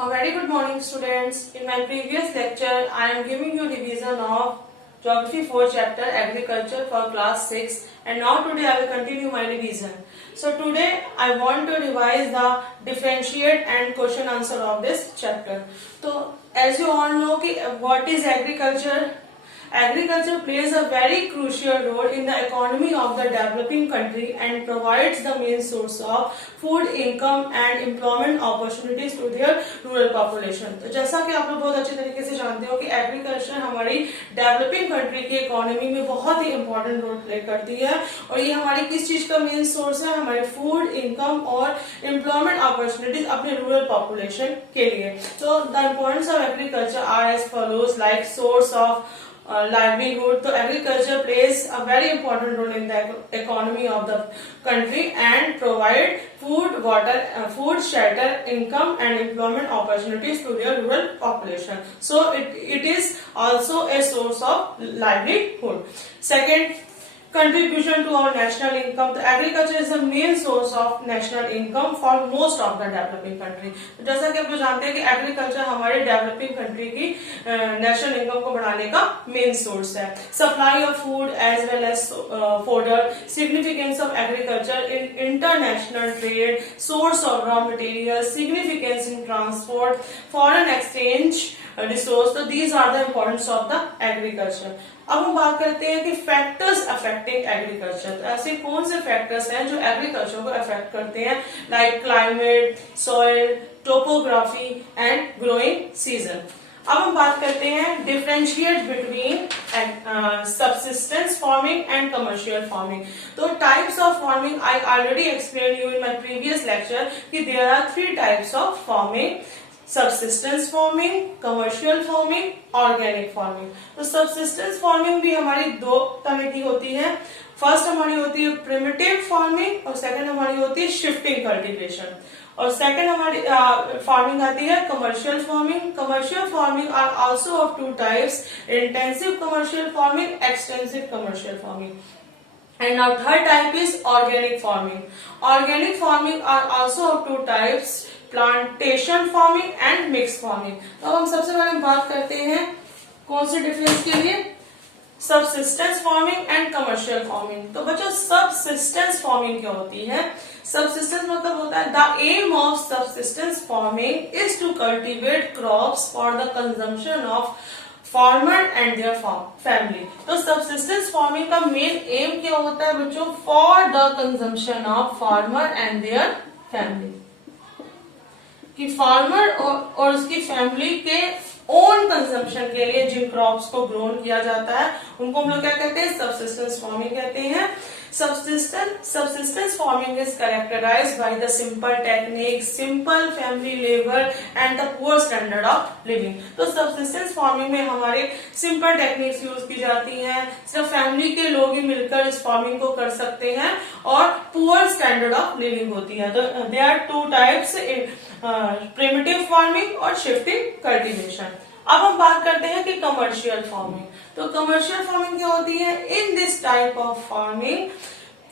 A very good morning, students. In my previous lecture, I am giving you revision of Geography 4 chapter Agriculture for class 6, and now today I will continue my revision. So today I want to revise the differentiate and question answer of this chapter. So as you all know कि what is agriculture? Agriculture plays a very crucial role in the economy of the developing country and provides the main source of food, income and employment opportunities to their rural population. तो जैसा कि आप लोग बहुत अच्छे तरीके से जानते हो कि एग्रीकल्चर हमारी डेवलपिंग कंट्री की इकोनॉमी में बहुत ही इंपॉर्टेंट रोल प्ले करती है और ये हमारी किस चीज का मेन सोर्स है, हमारे फूड, इनकम और एम्प्लॉयमेंट अपॉर्चुनिटीज अपने रूरल पॉपुलेशन के लिए. तो the importance of agriculture are as follows like source of livelihood. So agriculture plays a very important role in the economy of the country and provide food, water, food, shelter, income and employment opportunities to their rural population. So it is also a source of livelihood. Second, contribution to our national income. The agriculture is the main source of national income for most of the developing country. जैसा कि आप लोग जानते हैं कि agriculture हमारे developing country की national income को बढ़ाने का मेन सोर्स है. Supply of food as well as fodder, significance of agriculture in international trade, source of raw material, significance in transport, foreign exchange resource. तो these are the importance of the agriculture. अब हम बात करते हैं कि factors affecting agriculture. तो ऐसे कौन से फैक्टर्स हैं जो एग्रीकल्चर को अफेक्ट करते हैं, like climate, soil, topography and growing season. अब हम बात करते हैं differentiate between subsistence farming and commercial farming. तो types of farming I already explain you in my previous lecture कि there are 3 types of farming: subsistence farming, commercial farming, organic farming. तो subsistence farming भी हमारी 2 तरह की होती है. First हमारी होती है प्रिमिटिव फार्मिंग और सेकंड हमारी होती है शिफ्टिंग कल्टीवेशन. और सेकंड हमारी फार्मिंग आती है commercial farming. Commercial farming are also of 2 types: intensive commercial farming, extensive commercial farming. And now third type is organic farming. Organic farming are also of 2 types: plantation farming and mix farming. तो हम सबसे पहले बात करते हैं कौन से difference के लिए, subsistence farming and commercial farming. तो बच्चों सबसिस्टेंस फार्मिंग क्या होती है? सबसिस्टेंस मतलब होता है the aim of subsistence farming is to cultivate crops for the consumption of farmer and their family. तो सबसिस्टेंस फार्मिंग का मेन एम क्या होता है बच्चों? For the consumption of farmer and their family. कि फार्मर और उसकी फैमिली के ओन कंजम्पशन के लिए जिन क्रॉप्स को ग्रोन किया जाता है उनको हम लोग क्या कहते हैं? सबसिस्टेंस फार्मिंग कहते हैं. Subsistence farming is characterized by the simple techniques, simple family labor and the poor standard of living. तो subsistence farming में हमारे simple techniques यूज की जाती हैं, सिर्फ फैमिली के लोग ही मिलकर इस फार्मिंग को कर सकते हैं और poor standard of living होती है. तो there are 2 types: primitive farming और shifting cultivation. अब हम बात करते हैं कि कमर्शियल फार्मिंग. तो कमर्शियल फार्मिंग क्या होती है? In this type of farming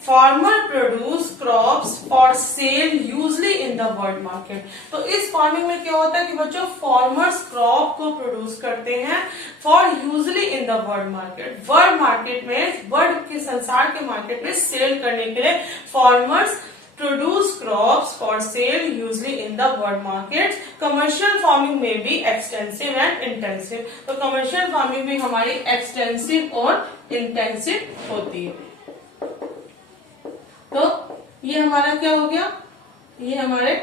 farmer produce crops for sale usually in the world market. तो इस फार्मिंग में क्या होता है कि बच्चों फार्मर्स क्रॉप को प्रोड्यूस करते हैं for usually in the world market. World market में, वर्ल्ड के संसार के मार्केट में सेल करने के लिए farmers produce crops for sale usually in the world markets. Commercial farming may be extensive and intensive. तो commercial farming भी हमारी extensive और intensive होती है. तो ये हमारा क्या हो गया? ये हमारे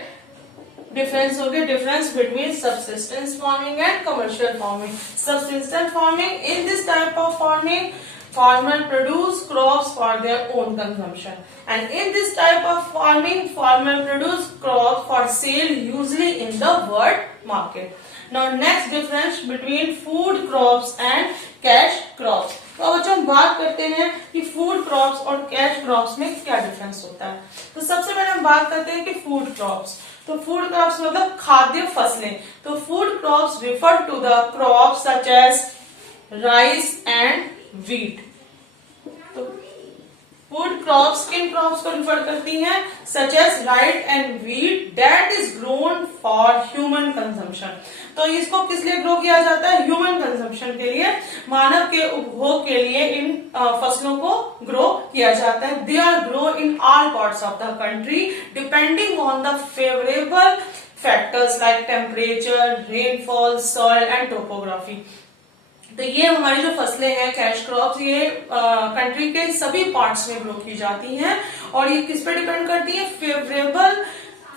डिफरेंस हो गया, difference between subsistence farming and commercial farming. Subsistence farming, in this type of farming farmer produce crops for their own consumption, and in this type of farming farmer produce crops for sale usually in the world market. Now next difference between food crops and cash crops. तो बच्चों हम बात करते हैं कि food crops और cash crops में क्या डिफरेंस होता है. तो सबसे पहले हम बात करते हैं कि फूड क्रॉप्स. तो फूड क्रॉप्स मतलब खाद्य फसलें. तो food crops refer to the crops such as rice and wheat. तो फूड क्रॉप्स किन क्रॉप्स को रिफर करती हैं? Such as rice and wheat that is grown for human consumption. तो इसको किस लिए ग्रो किया जाता है? ह्यूमन कंजम्पशन के लिए, मानव के उपभोग के लिए इन फसलों को ग्रो किया जाता है। They are grow in all parts of the country depending on the favourable factors like temperature, rainfall, soil and topography. तो ये हमारी जो फसलें हैं कैश क्रॉप्स, ये कंट्री के सभी पार्ट्स में ग्रो की जाती हैं और ये किस पे डिपेंड करती है? फेवरेबल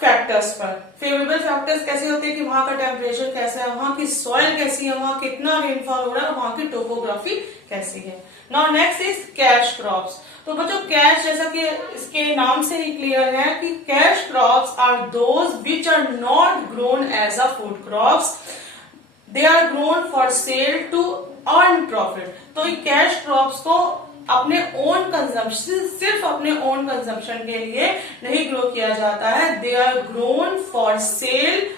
फैक्टर्स पर। फेवरेबल फैक्टर्स कैसे होते हैं कि वहां का टेम्परेचर कैसा है, वहां की सॉइल कैसी है, वहां कितना रेनफॉल हो रहा है, वहां की टोपोग्राफी कैसी है। Now next is cash crops. तो बच्चों कैश, जैसा कि इसके नाम से ही क्लियर है कि cash crops are those which are not grown as a food crops, they are grown for sale to earn profit. तो कैश क्रॉप्स को अपने ओन कंजम्पशन, सिर्फ अपने ओन कंजम्पशन के लिए नहीं ग्रो किया जाता है। They are grown for sale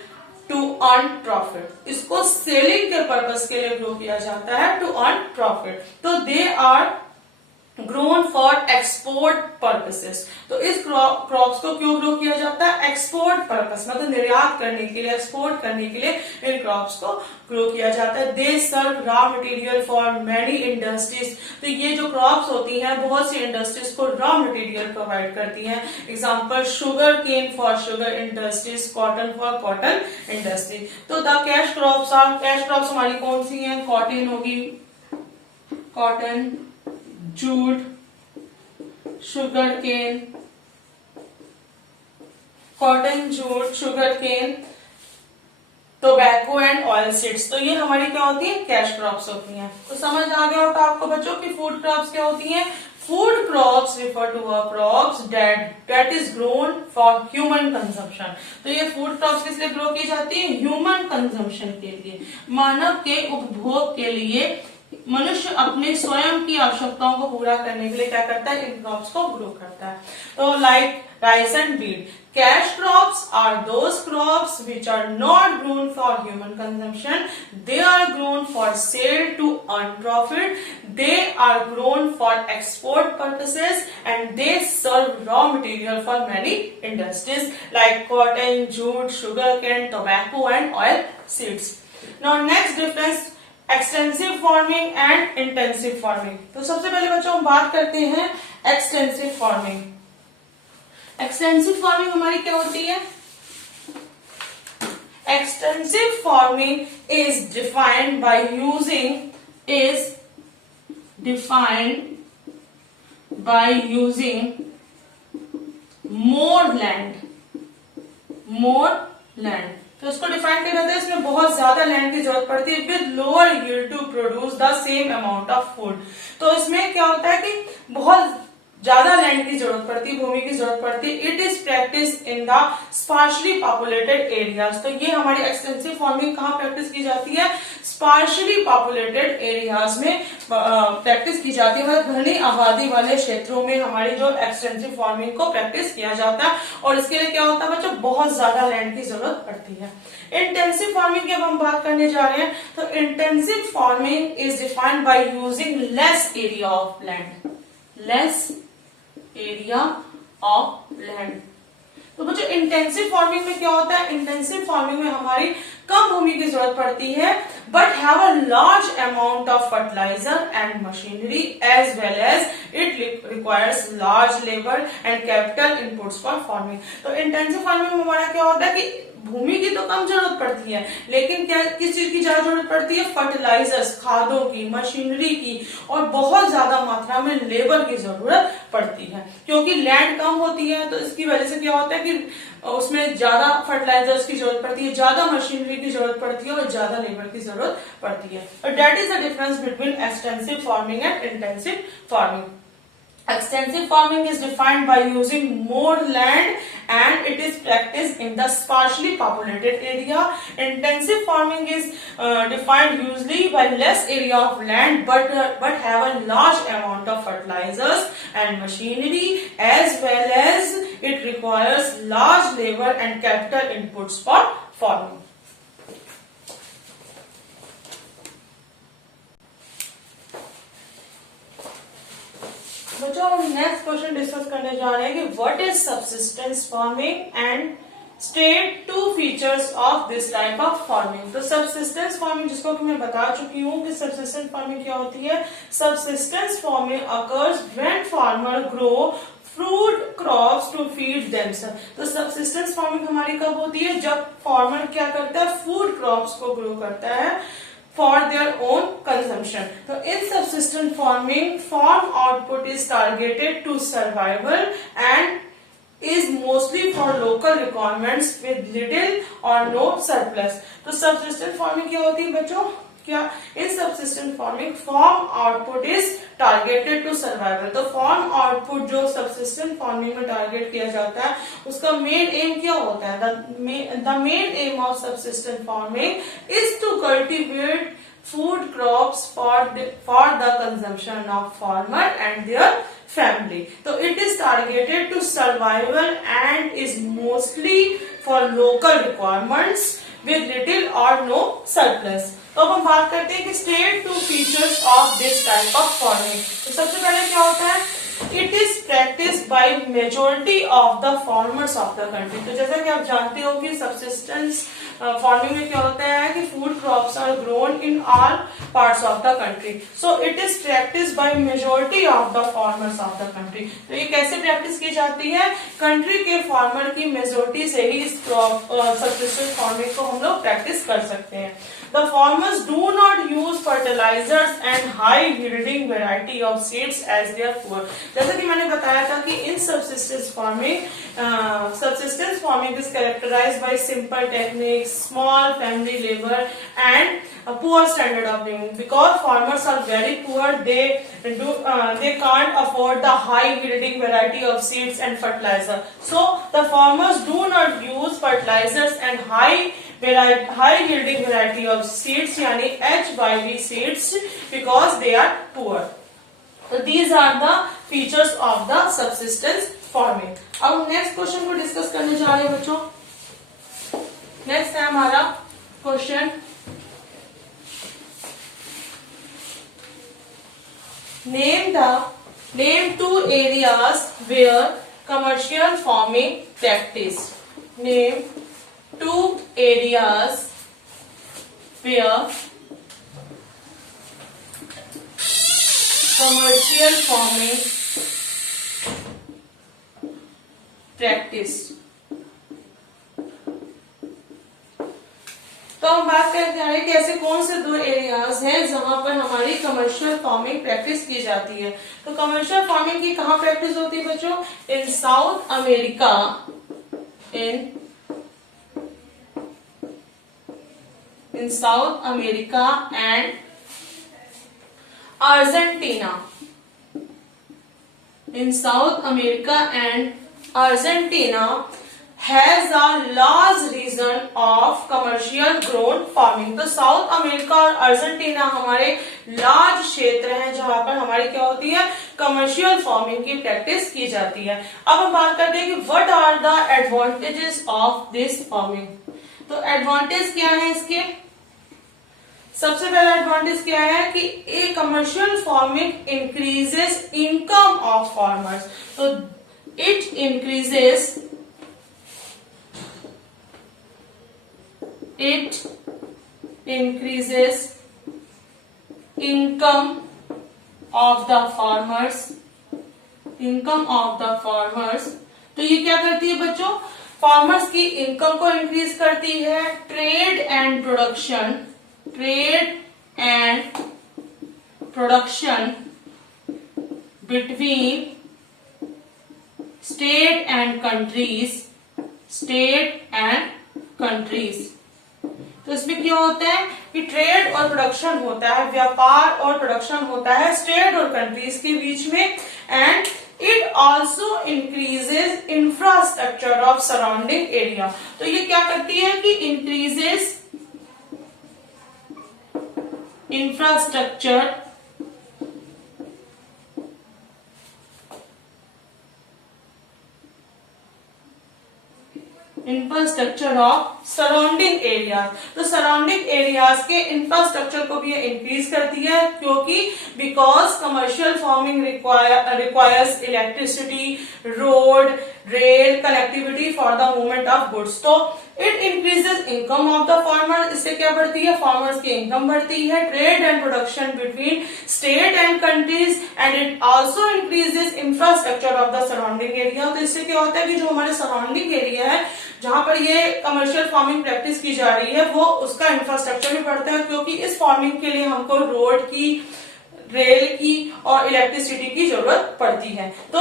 to earn profit. इसको सेलिंग के पर्पस के लिए ग्रो किया जाता है, टू अर्न प्रॉफिट। तो they are grown for export purposes. तो इस क्रॉप्स को क्यों ग्रो किया जाता है? एक्सपोर्ट पर्पस, मतलब निर्यात करने के लिए, एक्सपोर्ट करने के लिए इन क्रॉप्स को ग्रो किया जाता है। They serve raw material for many industries. तो ये जो क्रॉप्स होती हैं बहुत सी इंडस्ट्रीज को रॉ मटेरियल प्रोवाइड करती हैं। Example sugar cane for sugar industries, cotton for cotton industry. तो the cash crops are, cash crops हमारी कौन सी हैं? कॉटन होगी, cotton, jute, sugar cane, cotton, jute, sugar cane, tobacco and oil seeds. तो ये हमारी क्या होती है? कैश क्रॉप्स होती हैं। तो समझ आ गया होगा आपको बच्चों की फूड क्रॉप्स क्या होती हैं? Food crops refer to a crops that is grown for human consumption. तो ये फूड क्रॉप्स किस लिए ग्रो की जाती है? ह्यूमन कंजम्पशन के लिए, मानव के उपभोग के लिए। मनुष्य अपने स्वयं की आवश्यकताओं को पूरा करने के लिए क्या करता है? इन क्रॉप्स को ग्रो करता है। तो like rice and wheat, cash crops are those crops which are not grown for human consumption, they are grown for sale to earn profit, they are grown for export purposes and they serve raw material for many industries like cotton, jute, sugar cane, tobacco and oil seeds. Now next difference, extensive farming and intensive farming. तो सबसे पहले बच्चों हम बात करते हैं extensive farming. Extensive farming हमारी क्या होती है? Extensive farming is defined by using more land. तो इसको डिफाइन किया जाता है, इसमें बहुत ज्यादा लैंड की जरूरत पड़ती है with lower yield to produce the same amount of food. तो इसमें क्या होता है कि बहुत ज्यादा लैंड की जरूरत पड़ती है, भूमि की जरूरत पड़ती है। It is practice in the sparsely populated areas. तो ये हमारी एक्सटेंसिव फार्मिंग कहाँ प्रैक्टिस की जाती है? स्पार्शली पॉपुलेटेड एरियाज में प्रैक्टिस की जाती है, मतलब घनी आबादी वाले क्षेत्रों में हमारी जो एक्सटेंसिव फार्मिंग को प्रैक्टिस किया जाता है। और इसके लिए क्या होता है बच्चों? बहुत ज्यादा लैंड की जरूरत पड़ती है। इंटेंसिव फार्मिंग की अब हम बात करने जा रहे हैं। तो intensive farming is defined by using less area of land, less area of land. तो बच्चों इंटेंसिव फार्मिंग में क्या होता है? इंटेंसिव फार्मिंग में हमारी कम भूमि की जरूरत पड़ती है but have a large amount of fertiliser and machinery as well as it requires large labour and capital inputs for farming. तो इंटेंसिव फार्मिंग में हमारा क्या होता है कि भूमि की तो कम जरूरत पड़ती है, लेकिन क्या किस चीज की ज्यादा जरूरत पड़ती है? फर्टिलाइजर्स, खादों की, मशीनरी की, और बहुत ज्यादा मात्रा में लेबर की जरूरत पड़ती है। क्योंकि लैंड कम होती है तो इसकी वजह से क्या होता है कि उसमें ज्यादा फर्टिलाइजर्स की जरूरत पड़ती है, ज्यादा मशीनरी की जरूरत पड़ती है और ज्यादा लेबर की जरूरत पड़ती है। और that is the difference between extensive farming and intensive farming. Extensive farming is defined by using more land and it is practiced in the sparsely populated area. Intensive farming is defined usually by less area of land but have a large amount of fertilizers and machinery as well as it requires large labor and capital inputs for farming. बच्चों हम next question discuss करने जा रहे हैं कि what is subsistence farming and state two features of this type of farming. तो subsistence farming जिसको कि मैं बता चुकी हूँ कि सबसिस्टेंस फार्मिंग क्या होती है। Subsistence farming occurs when farmer grow fruit crops to feed themself. तो सबसिस्टेंस फार्मिंग हमारी कब होती है, जब फार्मर क्या करता है, फूड क्रॉप्स को ग्रो करता है for their own consumption. So in subsistence farming, farm output is targeted to survival and is mostly for local requirements with little or no surplus. तो subsistence farming क्या होती है बच्चों, क्या in subsistent farming farm output is targeted to survival. तो farm output जो subsistent farming में target किया जाता है उसका मेन एम क्या होता है, the main aim of subsistent farming is to cultivate food crops for the consumption of farmer and their family. So it is targeted to survival and is mostly for local requirements with little or no surplus. तो अब हम बात करते हैं कि state two features of this type of farming. तो सबसे पहले क्या होता है, it is practice by majority of the farmers of the country. तो जैसा कि आप जानते हो कि सबसिस्टेंस फार्मिंग में क्या होता है कि food crops are grown in all parts of the country. So it is practice by majority of the farmers of the country. तो ये कैसे प्रैक्टिस की जाती है, कंट्री के फार्मर की मेजोरिटी से ही इस सबसिस्टेंस फार्मिंग को हम लोग प्रैक्टिस कर सकते हैं। The farmers do not use fertilizers and high yielding variety of seeds as their poor. जैसा कि मैंने बताया था कि in subsistence farming is characterized by simple techniques, small family labor and a poor standard of living. Because farmers are very poor, they can't afford the high yielding variety of seeds and fertilizer. So the farmers do not use fertilizers and high yielding variety of seeds यानी HYV seeds because they are poor. So these are the features of the subsistence farming. अब हम next question को discuss करने जा रहे हैं बच्चों। Next है हमारा question, name two areas where commercial farming practice. Name two areas where commercial farming practice. तो हम बात करते हैं कि ऐसे कौन से दो एरियाज हैं जहां पर हमारी कमर्शियल फार्मिंग प्रैक्टिस की जाती है। तो कमर्शियल फार्मिंग की कहां प्रैक्टिस होती है बच्चों, in South America, in South America and Argentina. In South America and Argentina has a large region of commercial grown farming. तो साउथ अमेरिका और अर्जेंटीना हमारे लार्ज क्षेत्र हैं जहां पर हमारी क्या होती है, कमर्शियल फार्मिंग की प्रैक्टिस की जाती है। अब हम बात करते हैं कि what are the advantages of this farming. तो एडवांटेज क्या है इसके, सबसे पहला एडवांटेज क्या है कि a commercial farming increases income of farmers. तो it increases income of the farmers। तो ये क्या करती है बच्चों, फार्मर्स की इनकम को इंक्रीज करती है। Trade and production between state and countries. तो इसमें क्या होता है कि ट्रेड और प्रोडक्शन होता है, व्यापार और प्रोडक्शन होता है स्टेट और कंट्रीज के बीच में। And it also increases infrastructure of surrounding area. तो ये क्या करती है कि increases infrastructure infrastructure of surrounding areas. तो सराउंडिंग एरियाज के इंफ्रास्ट्रक्चर को भी ये इंक्रीज करती है, क्योंकि because commercial farming requires electricity, road, rail connectivity for the movement of goods. तो it increases income of the farmer, इससे क्या बढ़ती है, फार्मर्स की इनकम बढ़ती है, trade and production between state and countries, and it also increases infrastructure of the surrounding area. तो इससे क्या होता है कि जो हमारे सराउंडिंग एरिया है जहां पर ये कमर्शियल फार्मिंग प्रैक्टिस की जा रही है, वो उसका इंफ्रास्ट्रक्चर भी बढ़ता है, क्योंकि इस फार्मिंग के लिए हमको रोड की, रेल की और इलेक्ट्रिसिटी की जरूरत पड़ती है। तो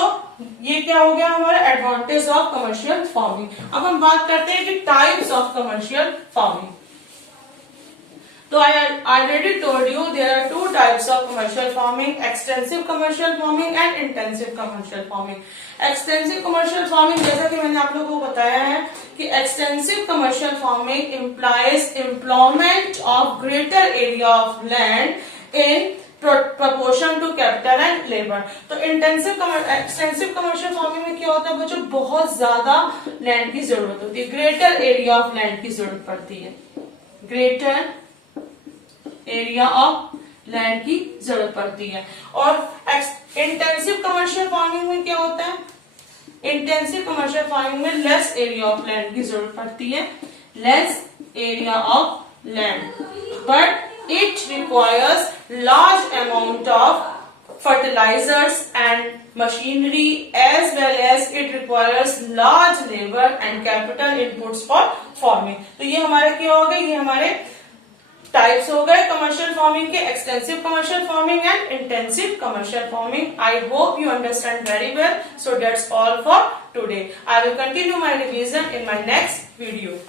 ये क्या हो गया हमारा एडवांटेज ऑफ कमर्शियल फार्मिंग। अब हम बात करते हैं कि टाइप्स ऑफ कमर्शियल फार्मिंग। तो I already told you there are two types of commercial farming: extensive commercial farming and intensive commercial farming. Extensive commercial farming, जैसा कि मैंने आप लोगों को बताया है कि extensive commercial farming implies employment of greater area of land in proportion to capital and labor. तो एक्सटेंसिव कमर्शियल फार्मिंग में क्या होता है बच्चों, बहुत ज्यादा लैंड की जरूरत होती है, ग्रेटर एरिया ऑफ लैंड की जरूरत पड़ती है, ग्रेटर एरिया ऑफ लैंड की जरूरत पड़ती है। और इंटेंसिव कमर्शियल फार्मिंग में क्या होता है, इंटेंसिव कमर्शियल फार्मिंग में लेस एरिया ऑफ लैंड की जरूरत पड़ती है, less area of land, but it requires large amount of fertilizers and machinery, as well as it requires large labor and capital inputs for farming. तो ये हमारे क्या हो गए, ये हमारे टाइप्स हो गए कमर्शियल फार्मिंग के: extensive commercial farming and intensive commercial farming. I hope you understand very well. So that's all for today. I will continue my revision in my next video.